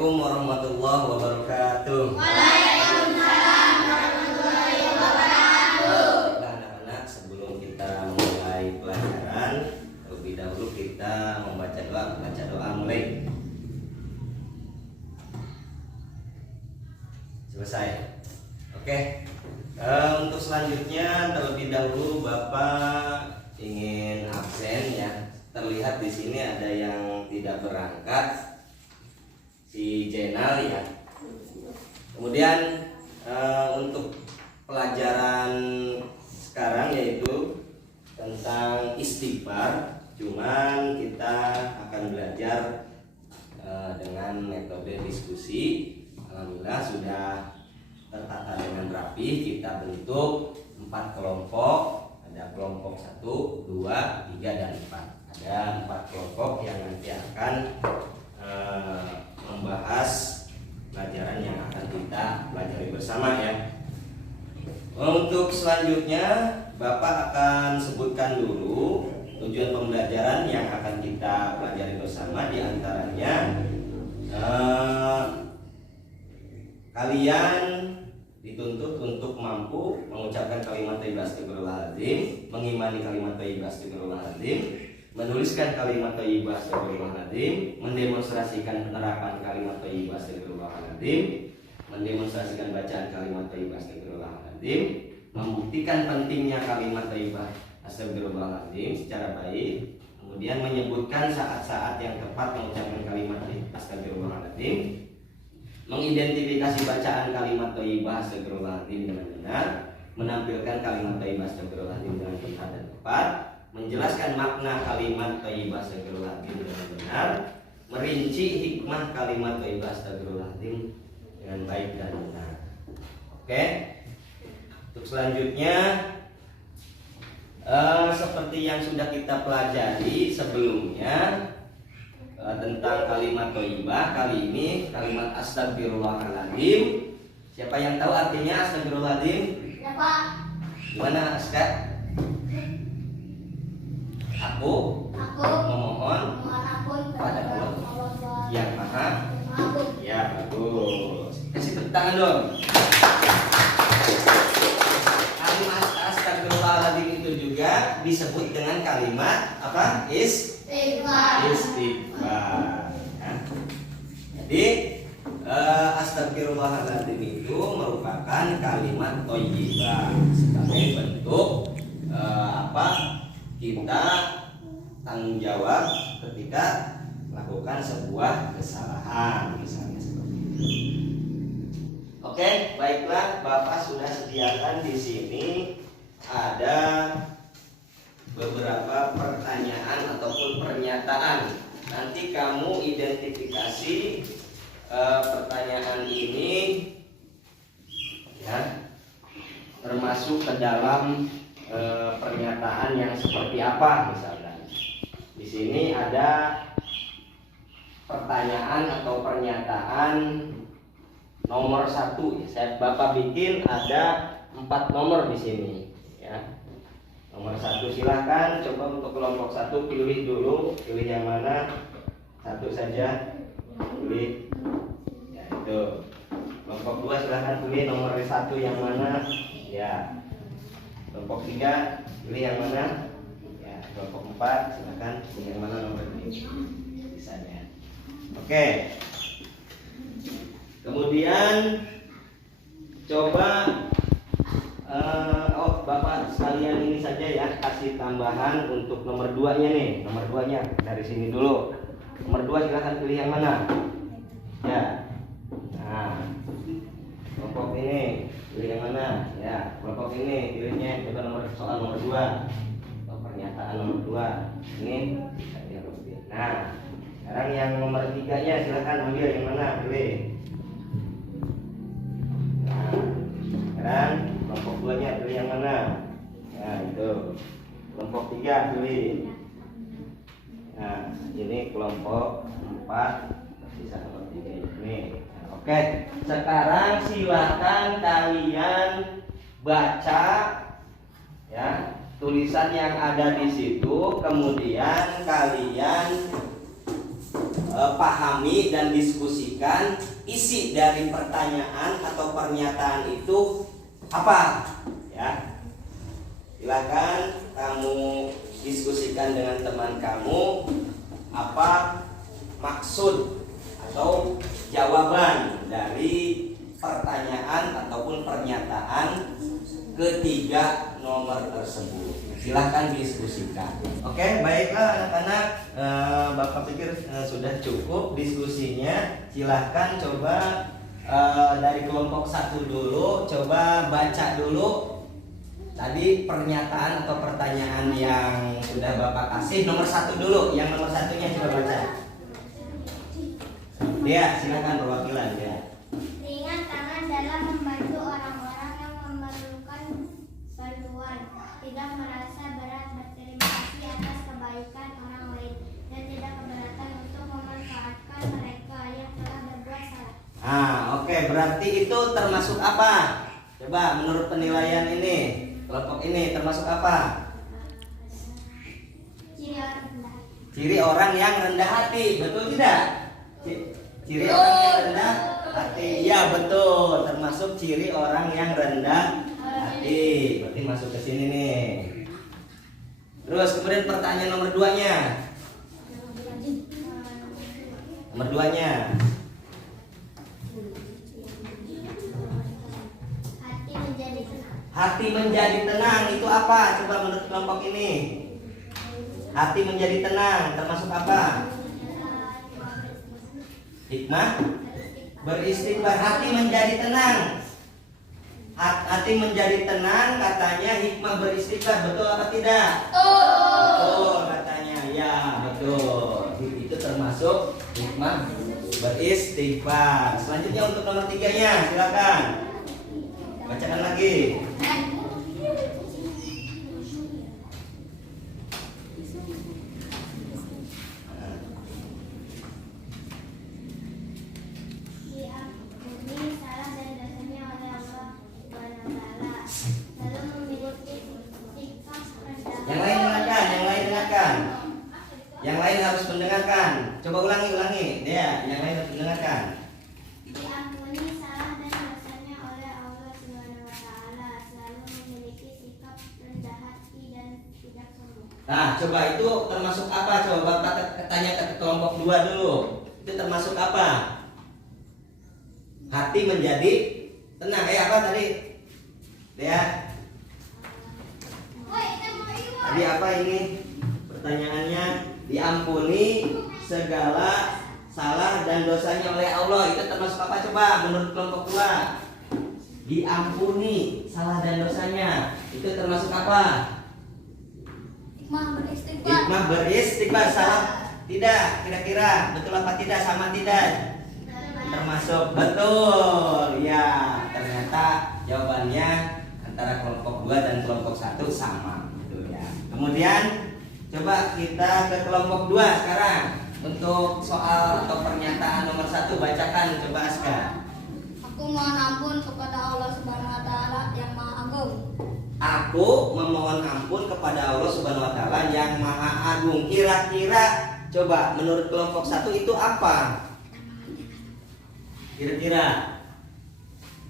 Assalamualaikum warahmatullahi wabarakatuh. Waalaikumsalam warahmatullahi wabarakatuh. Baiklah anak-anak, sebelum kita mulai pelajaran, terlebih dahulu kita membaca doa. Baca doa mulai. Selesai. Oke. Untuk selanjutnya terlebih dahulu Bapak ingin absen ya. Terlihat di sini ada yang tidak berangkat, si Jenal ya. Kemudian untuk pelajaran sekarang yaitu tentang istighfar, cuman kita akan belajar dengan metode diskusi. Alhamdulillah sudah tertata dengan rapi. Kita bentuk 4 kelompok. Ada kelompok 1, 2, 3, dan 4. Ada 4 kelompok yang nanti akan membahas pelajaran yang akan kita pelajari bersama ya. Untuk selanjutnya Bapak akan sebutkan dulu tujuan pembelajaran yang akan kita pelajari bersama. Di antaranya kalian dituntut untuk mampu mengucapkan kalimat thayyibah astaghfirullahaladzim, mengimani kalimat thayyibah astaghfirullahaladzim, menuliskan kalimat thayyibah astaghfirullahaladzim, mendemonstrasikan penerapan kalimat thayyibah astaghfirullahaladzim, mendemonstrasikan bacaan kalimat thayyibah astaghfirullahaladzim, membuktikan pentingnya kalimat thayyibah astaghfirullahaladzim secara baik, kemudian menyebutkan saat-saat yang tepat mengucapkan kalimat astaghfirullahaladzim, mengidentifikasi bacaan kalimat thayyibah astaghfirullahaladzim dengan benar, menampilkan kalimat thayyibah astaghfirullahaladzim dengan benar dan tepat, menjelaskan makna kalimat thayyibah astaghfirullahaladzim dengan benar, merinci hikmah kalimat thayyibah astaghfirullahaladzim dengan baik dan benar. Oke. Untuk selanjutnya seperti yang sudah kita pelajari sebelumnya tentang kalimat thayyibah, kali ini kalimat astagfirullahaladzim. Siapa yang tahu artinya astagfirullahaladzim? Ya Pak. Gimana Aska? Aku memohon pada Allah yang maha. Ya bagus. Kasih tepuk tangan dong. Kalimat astagfirullahaladzim itu juga disebut dengan kalimat apa? Istighfar. Ya. Jadi astagfirullahaladzim itu merupakan kalimat thayyibah sebagai bentuk kita tanggung jawab ketika melakukan sebuah kesalahan, misalnya seperti itu. Oke, baiklah, Bapak sudah sediakan di sini ada beberapa pertanyaan ataupun pernyataan. Nanti kamu identifikasi pertanyaan ini ya, termasuk ke dalam pernyataan yang seperti apa misalnya. Di sini ada pertanyaan atau pernyataan nomor 1. Saya Bapak bikin ada 4 nomor di sini ya. Nomor 1 silahkan coba untuk kelompok 1 pilih dulu, pilih yang mana? 1 saja pilih ya, itu. Kelompok 2 silahkan pilih nomor 1 yang mana ya. Kelompok 3 pilih yang mana ya. Kelompok 4 silahkan pilih yang mana nomor ini misalnya. Oke. Kemudian coba Bapak sekalian ini saja ya, kasih tambahan untuk nomor 2-nya nih. Nomor 2-nya dari sini dulu. Nomor 2 silahkan pilih yang mana ya. Nah, kelompok ini pilih yang mana ya. Kelompok ini pilihnya coba soal nomor 2 atau pernyataan nomor 2 ini. Nah, sekarang yang nomor 3-nya silahkan ambil yang mana, pilih. Nah, sekarang kelompok 2-nya pilih yang mana? Nah, itu. Kelompok 3 pilih. Nah, ini kelompok 4 bisa nomor 3 ini. Nah, oke. Sekarang silakan kalian baca ya tulisan yang ada di situ, kemudian kalian pahami dan diskusikan isi dari pertanyaan atau pernyataan itu apa, ya. Silakan kamu diskusikan dengan teman kamu apa maksud atau jawaban dari pertanyaan ataupun pernyataan ketiga nomor tersebut. Silahkan diskusikan. Oke, baiklah anak-anak, Bapak pikir sudah cukup diskusinya. Silahkan coba dari kelompok 1 dulu, coba baca dulu tadi pernyataan atau pertanyaan yang sudah Bapak kasih. Nomor 1 dulu, yang nomor satunya coba baca. Dia, silakan perwakilan dia. Ringan tangan dalam membantu orang-orang yang memerlukan bantuan, tidak merasa berat berterima kasih atas kebaikan orang lain, dan tidak keberatan untuk memanfaatkan mereka yang telah berbuat salah. Oke, berarti itu termasuk apa? Coba menurut penilaian ini, kelompok ini termasuk apa? Ciri orang yang rendah hati, betul tidak? Ciri orang yang rendah hati, ya betul, termasuk ciri orang yang rendah hati. Berarti masuk ke sini nih. Terus kemudian pertanyaan nomor 2-nya. Nomor 2-nya. Hati menjadi tenang itu apa? Coba menurut kelompok ini. Hati menjadi tenang termasuk apa? Hikmah beristighfar. Hati menjadi tenang. Hati menjadi tenang katanya hikmah beristighfar. Betul apa tidak? Betul katanya. Ya, betul. Itu termasuk hikmah beristighfar. Selanjutnya untuk nomor 3-nya, silakan. Bacakan lagi. Yang lain harus mendengarkan. Coba ulangi. Dia, yang lain harus mendengarkan. Diampuni salah dan dosanya oleh Allah Subhanahu wa taala, selalu memiliki sikap rendah hati dan tidak sombong. Nah, coba itu termasuk apa? Coba Bapak tanya ke kelompok 2 dulu. Itu termasuk apa? Hati menjadi tenang. Apa tadi? Ya. Tadi apa ini? Pertanyaannya, diampuni segala salah dan dosanya oleh Allah. Itu termasuk apa coba menurut kelompok 2? Diampuni salah dan dosanya. Itu termasuk apa? Hikmah beristighfar. Salah tidak? Kira-kira betul apa tidak? Sama tidak? Termasuk. Betul. Ya, ternyata jawabannya antara kelompok 2 dan kelompok 1 sama. Betul ya. Kemudian coba kita ke kelompok 2 sekarang. Untuk soal atau pernyataan nomor 1, bacakan coba Aska. Aku mohon ampun kepada Allah Subhanahu wa taala yang Maha Agung. Aku memohon ampun kepada Allah Subhanahu wa taala yang Maha Agung. Kira-kira coba menurut kelompok 1 itu apa? Kira-kira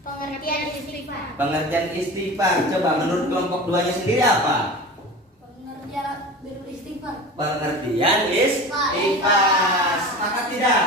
Pengertian istighfar. pengertian istighfar. Coba menurut kelompok 2-nya sendiri apa? Pengertian beristighfar. Pengertian istighfar. Sepakat tidak?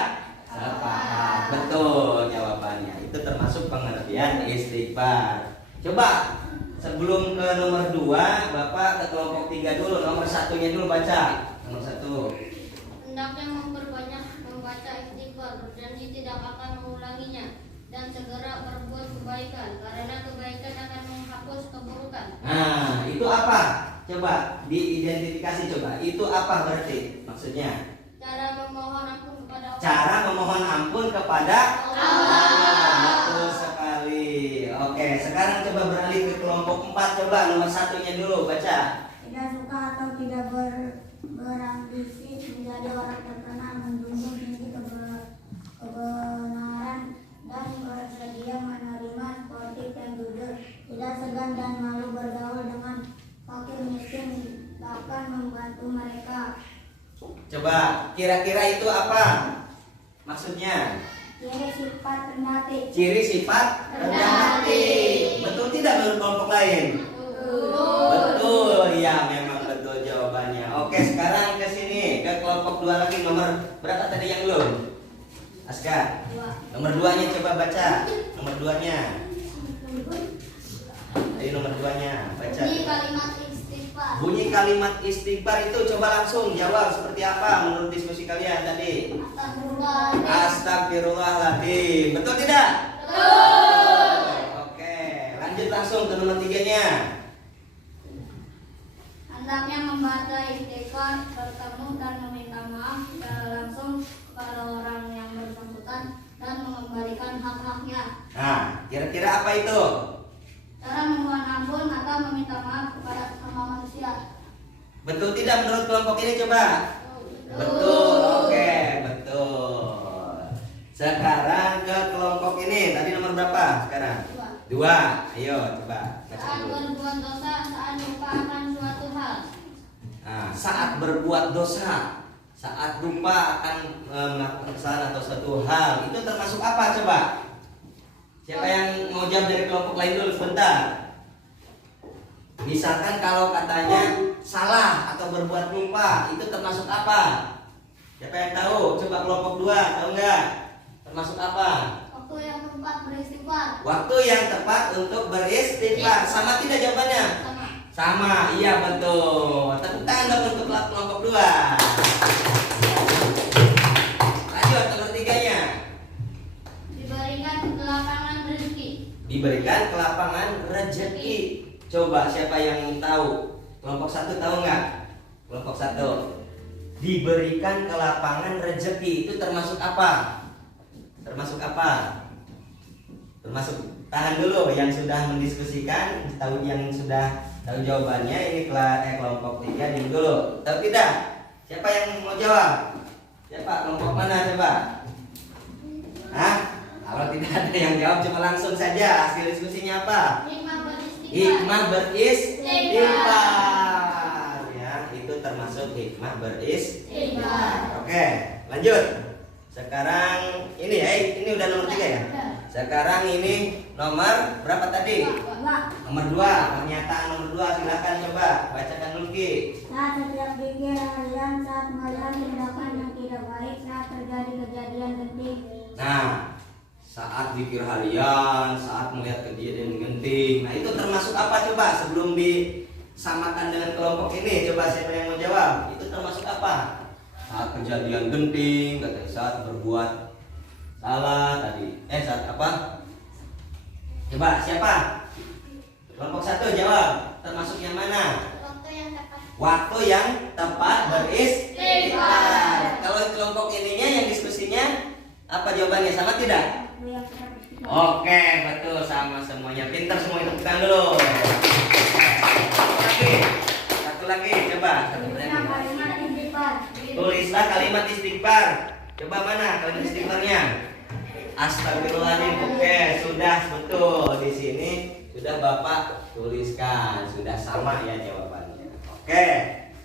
Sepakat. Betul jawabannya. Itu termasuk pengertian istighfar. Coba sebelum ke nomor 2, Bapak ke kelompok 3 dulu. Nomor 1-nya dulu baca. Nomor 1. Hendaknya memperbanyak membaca istighfar, berjanji tidak akan mengulanginya, dan segera berbuat kebaikan, karena kebaikan akan menghapus keburukan. Nah, itu apa? Coba diidentifikasi coba. Itu apa berarti maksudnya? Cara memohon ampun kepada Allah. Cara memohon ampun kepada Allah. Betul sekali. Oke, sekarang coba beralih ke kelompok 4. Coba nomor 1-nya dulu baca. Tidak suka atau tidak berambisi menjadi orang terkenal, menjunjung tinggi kebenaran, dan bersedia menerima sportif yang jujur, tidak segan dan malu bergaul dengan fakir miskin, bahkan membantu mereka. Coba kira-kira itu apa? maksudnya? Ciri sifat rendah hati. Ciri sifat rendah hati. Betul tidak menurut kelompok lain? Betul, ya memang betul jawabannya. Oke, sekarang ke sini ke kelompok 2 lagi. Nomor berapa tadi yang belum? Aska. Nomor 2-nya coba baca. Nomor 2-nya. Ayo nomor 2-nya baca. Bunyi kalimat istighfar. Bunyi kalimat istighfar itu coba langsung jawab seperti apa menurut diskusi kalian tadi? Astagfirullahaladzim. Astagfirullahaladzim. Betul tidak? Betul. Oke, lanjut langsung ke nomor 3-nya. Hendaknya membaca istighfar, bertemu dan meminta maaf secara langsung kepada orang yang bersangkutan dan mengembalikan hak-haknya. Nah, kira-kira apa itu? Cara memohon ampun atau meminta maaf kepada sesama manusia. Betul tidak menurut kelompok ini coba? Betul, oke, betul. Sekarang ke kelompok ini, tadi nomor berapa sekarang? 2. Ayo coba baca Saat dulu. berbuat dosa, saat lupa akan suatu hal. Nah, saat berbuat dosa, saat lupa akan melakukan kesalahan atau suatu hal, itu termasuk apa coba? Siapa yang mau jawab dari kelompok lain dulu sebentar? Misalkan kalau katanya salah atau berbuat lupa, itu termasuk apa? Siapa yang tahu? Coba kelompok 2, tahu nggak? Termasuk apa? Waktu yang tepat beristighfar. Waktu yang tepat untuk beristighfar. Sama tidak jawabannya? Sama. Sama, iya betul. Tepuk tangan dong untuk kelompok 2. Lanjut nomor 3-nya. Diberikan kelapangan rezeki. Diberikan kelapangan rezeki. Coba siapa yang tahu? Kelompok 1 tahu nggak? Kelompok 1. Diberikan kelapangan rezeki itu termasuk apa? Termasuk apa? Termasuk tahan dulu yang sudah mendiskusikan, tahu yang sudah tahu jawabannya. Ini kelompok 3 diam dulu. Tahu tidak? Siapa yang mau jawab? Siapa? Kelompok mana coba? Hah? Kalau tidak ada yang jawab, coba langsung saja. Hasil diskusinya apa? Hikmah beristighfar. Hikmah beristighfar. Ya, itu termasuk hikmah beristighfar. Oke, lanjut. Sekarang ini ya, ini udah nomor 3 ya. Sekarang ini nomor berapa tadi? Nomor 2. Pernyataan nomor 2, silakan coba bacakan dulu Ki. Saat setiap pikir kalian saat melihat tindakan yang tidak baik, saat terjadi kejadian genting. Nah, saat zikir harian, saat melihat kejadian genting. Nah, itu termasuk apa coba? Sebelum disamakan dengan kelompok ini, coba siapa yang mau jawab? Itu termasuk apa? Saat kejadian genting, katanya saat berbuat salah tadi. Saat apa? Coba siapa? Kelompok 1 jawab. Termasuk yang mana? Waktu yang tepat. Waktu yang tepat beristighfar. Kalau kelompok ininya yang diskusinya apa jawabannya? Sama tidak? Waktu yang tepat beristighfar. Oke, betul, sama semuanya. Pintar semua, tepuk tangan dulu. Satu lagi, coba. Tulislah kalimat istighfar. Tulislah kalimat istighfar. Coba mana kalimat istighfarnya? Astagfirullahaladzim. Oke, sudah betul. Di sini sudah Bapak tuliskan, sudah sama ya jawabannya. Oke,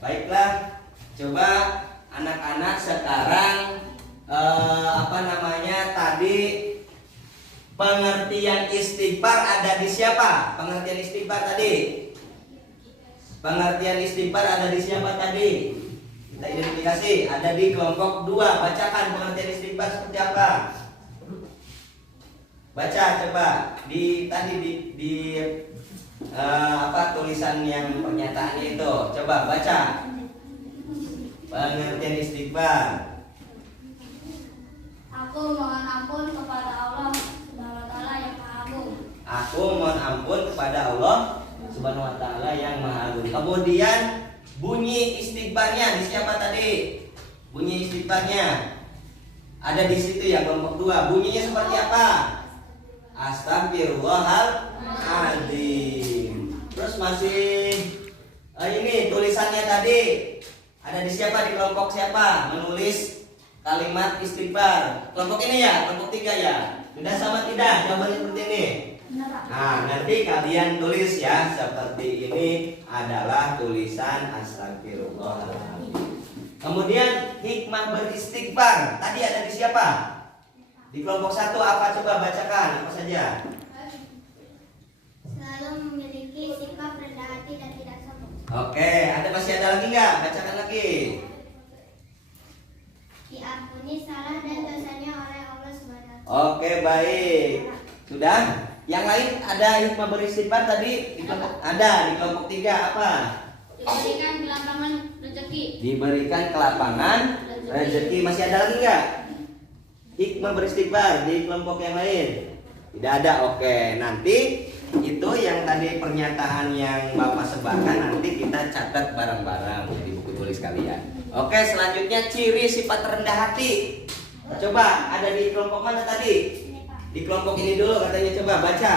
baiklah. Coba anak-anak sekarang tadi pengertian istighfar ada di siapa? Pengertian istighfar tadi. Pengertian istighfar ada di siapa tadi? Kita identifikasi, ada di kelompok 2. Bacakan pengertian istighfar seperti apa? Baca coba di tadi di tulisan yang pernyataannya itu. Coba baca. Pengertian istighfar. Aku mohon ampun kepada Allah Subhanahu wa taala yang Maha Agung. Aku mohon ampun kepada Allah Subhanahu wa taala yang Maha Agung. Kemudian bunyi istighfarnya di siapa tadi? Bunyi istighfarnya ada di situ ya, kelompok 2. Bunyinya seperti apa? Astagfirullahaladzim. Terus masih ini tulisannya tadi ada di siapa, di kelompok siapa menulis kalimat istighfar? Kelompok ini ya, kelompok 3 ya. Sudah sama tidak jawabannya seperti ini? Nah, nanti kalian tulis ya, seperti ini adalah tulisan astagfirullahaladzim. Kemudian hikmah beristighfar tadi ada di siapa? Di kelompok 1 apa, coba bacakan apa saja? Selalu memiliki sifat rendah hati dan tidak sombong. Oke, masih ada lagi nggak? Bacakan lagi. Diampuni salah dan dosanya oleh Allah SWT. Oke, baik. Sudah? Yang lain ada hikmah beristighfar tadi di kelompok, ada di kelompok 3 apa? Diberikan kelapangan rezeki. Diberikan kelapangan rezeki. Masih ada lagi nggak? Hikmah beristighfar di kelompok yang lain? Tidak ada. Oke, nanti itu yang tadi pernyataan yang Bapak sebarkan nanti kita catat bareng-bareng di buku tulis kalian. Oke, selanjutnya ciri sifat rendah hati. Coba ada di kelompok mana tadi? Di kelompok ini dulu katanya, coba baca.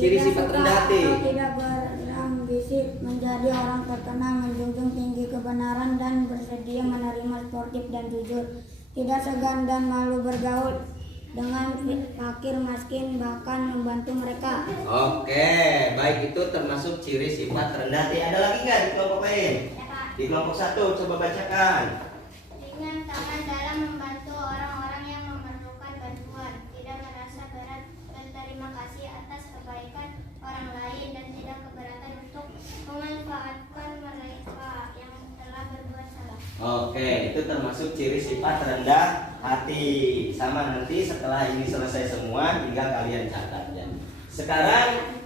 Ciri sifat rendah hati. Tidak berambisi menjadi orang terkenal, menjunjung tinggi kebenaran dan bersedia menerima sportif dan jujur. Tidak segan dan malu bergaul dengan fakir miskin, bahkan membantu mereka. Oke, baik, itu termasuk ciri sifat rendah hati. Ada lagi nggak di kelompok lain? Di kelompok 1 coba bacakan. Ringan tangan dalam membantu orang-orang yang memerlukan bantuan, tidak merasa berat berterima kasih atas kebaikan orang lain dan tidak keberatan untuk memanfaatkan mereka yang telah berbuat salah. Oke, itu termasuk ciri sifat rendah hati. Sama, nanti setelah ini selesai semua tinggal kalian catat ya. Sekarang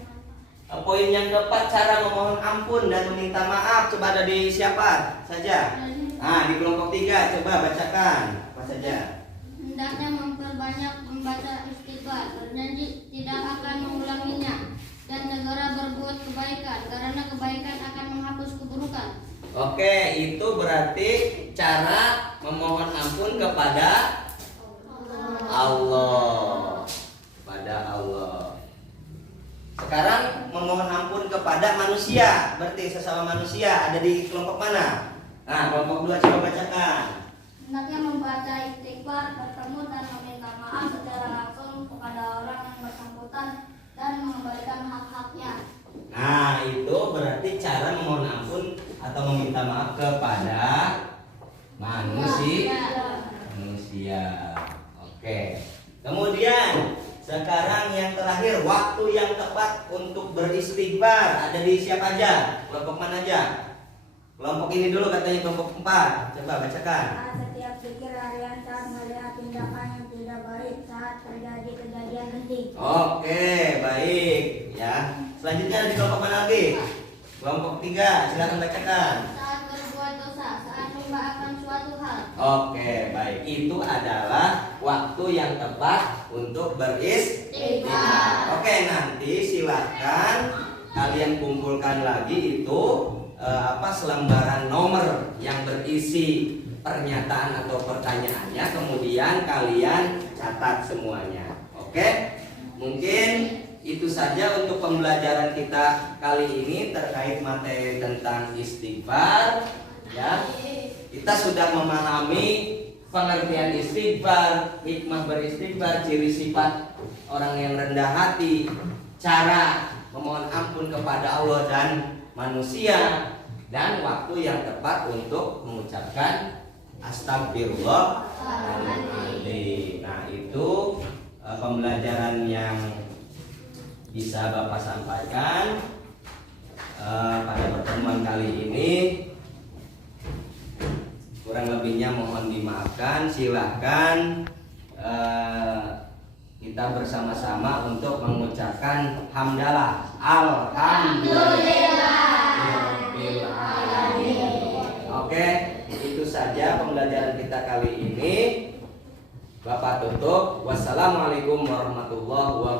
poin yang keempat, cara memohon ampun dan meminta maaf. Coba ada di siapa saja? Nah, di kelompok 3 coba bacakan apa saja. Hendaknya memperbanyak membaca istighfar, berjanji tidak akan mengulanginya, dan negara berbuat kebaikan karena kebaikan akan menghapus keburukan. Oke, itu berarti cara memohon ampun kepada Allah. Kepada Allah. Sekarang memohon ampun kepada manusia, berarti sesama manusia. Ada di kelompok mana? Nah, kelompok 2 coba bacakan. Hendaknya membaca istighfar, bertemu dan meminta maaf secara langsung kepada orang yang bersangkutan dan mengembalikan hak-haknya. Nah, itu berarti cara memohon ampun atau meminta maaf kepada manusia. Oke. Kemudian sekarang yang terakhir, waktu yang tepat untuk beristighfar. Ada di siapa aja? Kelompok mana aja? Kelompok ini dulu katanya, kelompok 4. Coba bacakan. Setiap pikir harian saat melihat tindakan yang tidak baik saat terjadi kejadian penting. Oke, baik ya. Selanjutnya ada di kelompok mana lagi? Kelompok 3, silakan bacakan. Saat berbuat dosa, saat membahas suatu hal. Oke, baik. Itu adalah waktu yang tepat untuk beristighfar. Oke, nanti silakan kalian kumpulkan lagi itu selembaran nomor yang berisi pernyataan atau pertanyaannya, kemudian kalian catat semuanya. Oke? Mungkin itu saja untuk pembelajaran kita kali ini terkait materi tentang istighfar ya. Kita sudah memahami pengertian istighfar, hikmah beristighfar, ciri sifat orang yang rendah hati, cara memohon ampun kepada Allah dan manusia, dan waktu yang tepat untuk mengucapkan astagfirullahaladzim. Nah, itu pembelajaran yang bisa Bapak sampaikan pada pertemuan kali ini. Kurang lebihnya mohon dimaafkan. Silahkan kita bersama-sama untuk mengucapkan hamdalah. Alhamdulillah. Oke, itu saja pembelajaran kita kali ini. Bapak tutup. Wassalamualaikum warahmatullahi wabarakatuh.